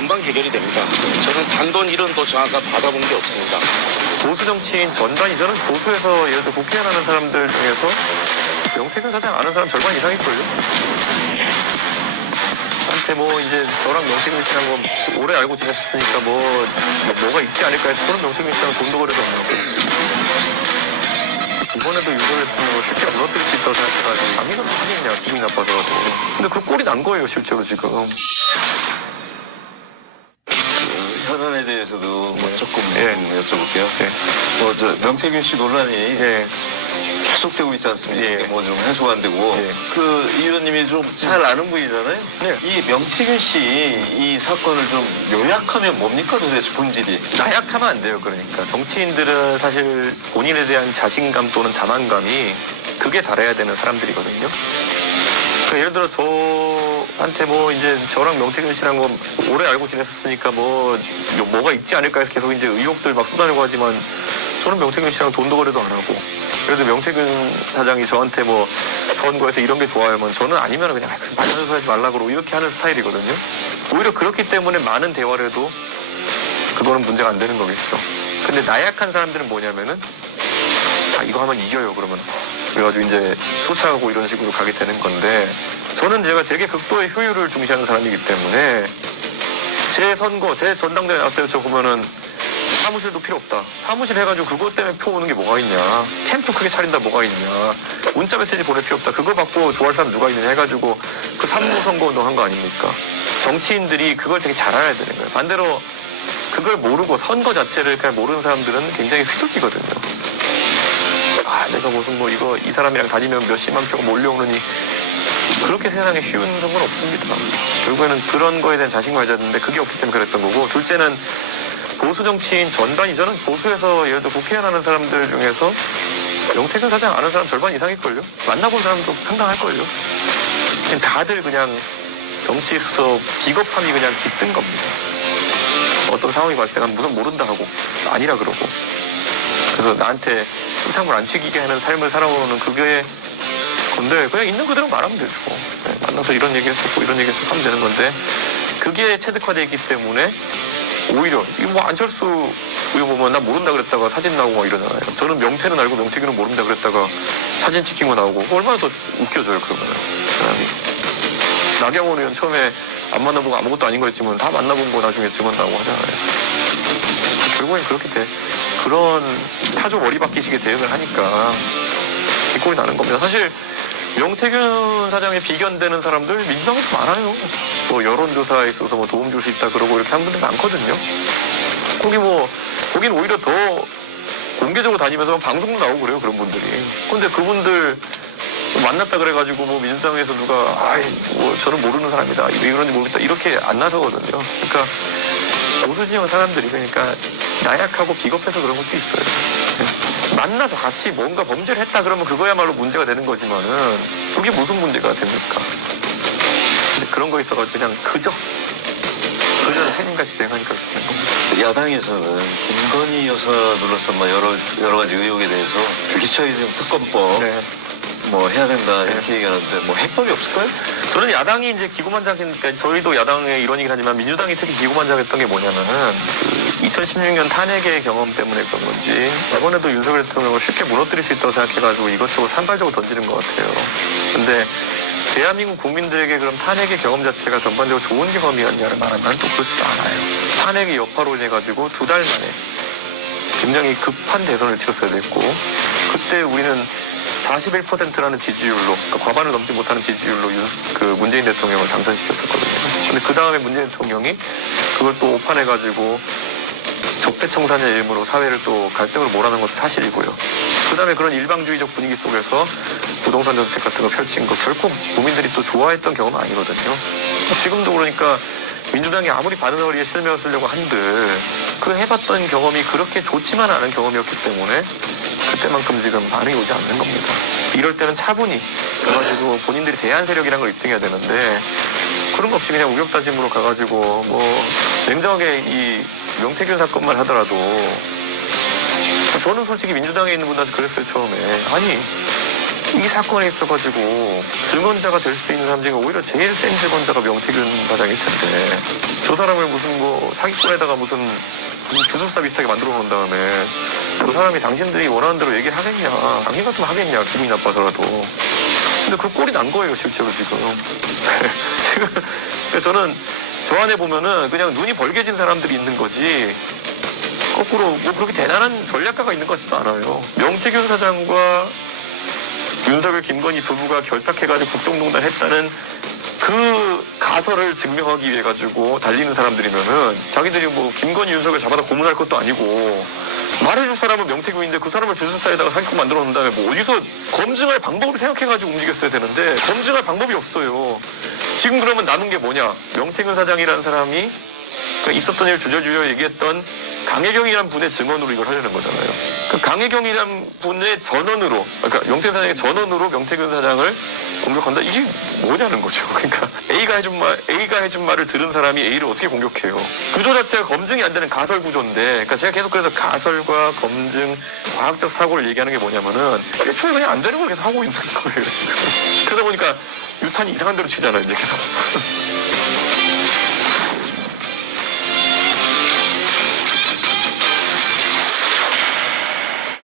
금방 해결이 됩니다. 저는 단돈 1원도 장학금 받아본 게 없습니다. 보수 정치인 전반이 저는 보수에서 예를 들어 국회의원 하는 사람들 중에서 명태균 사장 아는 사람 절반 이상일걸요? 한테 뭐 이제 저랑 명태균 씨랑 뭐 오래 알고 지냈으니까 뭐가 있지 않을까 해서 저는 명태균 씨랑 돈도 거래도 안 하고 이번에도 윤석열 대통령을 쉽게 무너뜨릴 수 있다고 생각해가지고 남이가 하겠냐 기분이 나빠져가지고 근데 그 꼴이 난 거예요 실제로 지금. 현안에 대해서도 조금 여쭤볼게요. 예. 저 명태균 씨 논란이 예. 계속되고 있지 않습니까? 예. 뭐 좀 해소가 안 되고 예. 그 이 의원님이 좀 잘 아는 분이잖아요. 네. 이 명태균 씨 이 사건을 좀 요약하면 뭡니까 도대체 본질이? 나약하면 안 돼요. 그러니까 정치인들은 사실 본인에 대한 자신감 또는 자만감이 극에 달해야 되는 사람들이거든요. 그러니까 예를 들어 저한테 뭐 이제 저랑 명태균 씨랑 뭐 오래 알고 지냈었으니까 뭐가 있지 않을까 해서 계속 이제 의혹들 막 쏟아내고 하지만 저는 명태균 씨랑 돈도 거래도 안 하고 그래도 명태균 사장이 저한테 뭐 선거에서 이런 게 좋아하면 저는 아니면 그냥 말하는 소리 하지 말라 그러고 이렇게 하는 스타일이거든요. 오히려 그렇기 때문에 많은 대화를 해도 그거는 문제가 안 되는 거겠죠. 근데 나약한 사람들은 뭐냐면은 이거 하면 이겨요 그러면 그래가지고 이제 쫓아가고 이런 식으로 가게 되는 건데 저는 제가 되게 극도의 효율을 중시하는 사람이기 때문에 제 선거 제 전당대회 나왔을 때 저 보면은 사무실도 필요 없다. 사무실 해가지고 그것 때문에 표 오는 게 뭐가 있냐. 캠프 크게 차린다 뭐가 있냐. 문자 메시지 보낼 필요 없다. 그거 받고 좋아할 사람 누가 있느냐 해가지고 그 산무 선거 운동 한 거 아닙니까? 정치인들이 그걸 되게 잘 알아야 되는 거예요. 반대로 그걸 모르고 선거 자체를 그냥 모르는 사람들은 굉장히 휘둘리거든요. 내가 무슨 이 사람이랑 다니면 몇십만 표가 몰려오느니 그렇게 세상에 쉬운 선거는 없습니다. 결국에는 그런 거에 대한 자신감을 가져야 되는데 그게 없기 때문에 그랬던 거고 둘째는 보수 정치인 전반이 저는 보수에서 예를 들어 국회의원 하는 사람들 중에서 명태균 사장 아는 사람 절반 이상일걸요? 만나본 사람도 상당할걸요? 다들 그냥 정치에서 비겁함이 그냥 깃든 겁니다. 어떤 상황이 발생하면 무슨 모른다 하고 아니라 그러고 그래서 나한테 흙탕물 안 튀기게 하는 삶을 살아오는 그게 건데 그냥 있는 그대로 말하면 되죠. 만나서 이런 얘기 했었고 이런 얘기 했었고 하면 되는 건데 그게 체득화되어 있기 때문에 오히려 뭐 안철수 의원 보면 나 모른다 그랬다가 사진 나오고 막 이러잖아요. 저는 명태는 알고 명태균은 모른다 그랬다가 사진 찍힌 거 나오고 얼마나 더 웃겨져요 그러면 사람이. 나경원 의원 처음에 안 만나보고 아무것도 아닌 거였지만 다 만나본 거 나중에 증언 나오고 하잖아요. 결국엔 그렇게 돼. 그런 타조 머리박기식의 대응을 하니까 이 꼴이 나는 겁니다. 사실 명태균 사장에 비견되는 사람들 민주당에서 많아요. 뭐 여론조사에 있어서 뭐 도움 줄 수 있다 그러고 이렇게 한 분들 많거든요. 거긴 오히려 더 공개적으로 다니면서 방송도 나오고 그래요 그런 분들이. 근데 그분들 만났다 그래가지고 뭐 민주당에서 누가 저는 모르는 사람이다 왜 그런지 모르겠다 이렇게 안 나서거든요. 그러니까 보수 진영 사람들이 그러니까 나약하고 비겁해서 그런 것도 있어요. 만나서 같이 뭔가 범죄를 했다 그러면 그거야말로 문제가 되는 거지만은 그게 무슨 문제가 됩니까? 근데 그런 거 있어가지고 그냥 그저 팬님같이 대응하니까 그런 겁니다. 야당에서는 김건희 여사 둘러싼 여러 가지 의혹에 대해서 불기차이즘 특검법 뭐 해야 된다 이렇게 얘기하는데 뭐 해법이 없을까요? 저는 야당이 이제 기고만장했으니까 저희도 야당의 일원이긴 하지만 민주당이 특히 기고만장했던 게 뭐냐면은 2016년 탄핵의 경험 때문에 그런 건지 이번에도 윤석열 대통령을 쉽게 무너뜨릴 수 있다고 생각해가지고 이것저것 산발적으로 던지는 것 같아요. 근데 대한민국 국민들에게 그럼 탄핵의 경험 자체가 전반적으로 좋은 경험이었냐를 말하면 또 그렇지도 않아요. 탄핵이 여파로 인해가지고 2달 만에 굉장히 급한 대선을 치렀어야 됐고 그때 우리는 41%라는 지지율로 그러니까 과반을 넘지 못하는 지지율로 문재인 대통령을 당선시켰었거든요. 근데 그 다음에 문재인 대통령이 그걸 또 오판해가지고 적폐청산의 이름으로 사회를 또 갈등으로 몰아넣은 것도 사실이고요. 그 다음에 그런 일방주의적 분위기 속에서 부동산 정책 같은 거 펼친 거 결코 국민들이 또 좋아했던 경험은 아니거든요. 지금도 그러니까 민주당이 아무리 바른 허리에 실명을 쓰려고 한들 그 해봤던 경험이 그렇게 좋지만 않은 경험이었기 때문에 그때만큼 지금 반응이 오지 않는 겁니다. 이럴 때는 차분히 가가지고 본인들이 대안 세력이라는 걸 입증해야 되는데 그런 거 없이 그냥 우격다짐으로 가가지고 뭐 냉정하게 이 명태균 사건만 하더라도 저는 솔직히 민주당에 있는 분들한테 그랬어요 처음에. 아니 이 사건에 있어가지고 증언자가 될 수 있는 사람 중에 오히려 제일 센 증언자가 명태균 사장일 텐데 저 사람을 무슨 뭐 사기꾼에다가 무슨 주술사 비슷하게 만들어 놓은 다음에 그 사람이 당신들이 원하는 대로 얘기를 하겠냐, 당신 같으면 하겠냐, 기분이 나빠서라도. 근데 그 꼴이 난 거예요, 실제로 지금. 지금 저는 저 안에 보면은 그냥 눈이 벌게진 사람들이 있는 거지 거꾸로 뭐 그렇게 대단한 전략가가 있는 것 같지도 않아요. 명태균 사장과 윤석열, 김건희 부부가 결탁해가지고 국정농단 했다는 그 가설을 증명하기 위해 가지고 달리는 사람들이면은 자기들이 뭐 김건희, 윤석열 잡아다 고문할 것도 아니고 말해줄 사람은 명태균인데 그 사람을 주술사에다가 사기꾼 만들어 놓은 다음에 뭐 어디서 검증할 방법을 생각해가지고 움직였어야 되는데 검증할 방법이 없어요. 지금 그러면 남은 게 뭐냐? 명태균 사장이라는 사람이 있었던 일 주저주저 얘기했던 강혜경이라는 분의 증언으로 이걸 하려는 거잖아요. 그 강혜경이라는 분의 전원으로, 그러니까 명태균 사장의 전원으로 명태균 사장을 공격한다? 이게 뭐냐는 거죠. 그러니까 A가 해준 말을 들은 사람이 A를 어떻게 공격해요? 구조 자체가 검증이 안 되는 가설 구조인데, 그러니까 제가 계속 그래서 가설과 검증, 과학적 사고를 얘기하는 게 뭐냐면은 애초에 그냥 안 되는 걸 계속 하고 있는 거예요, 지금. 그러다 보니까 유탄이 이상한 대로 치잖아요, 이제 계속.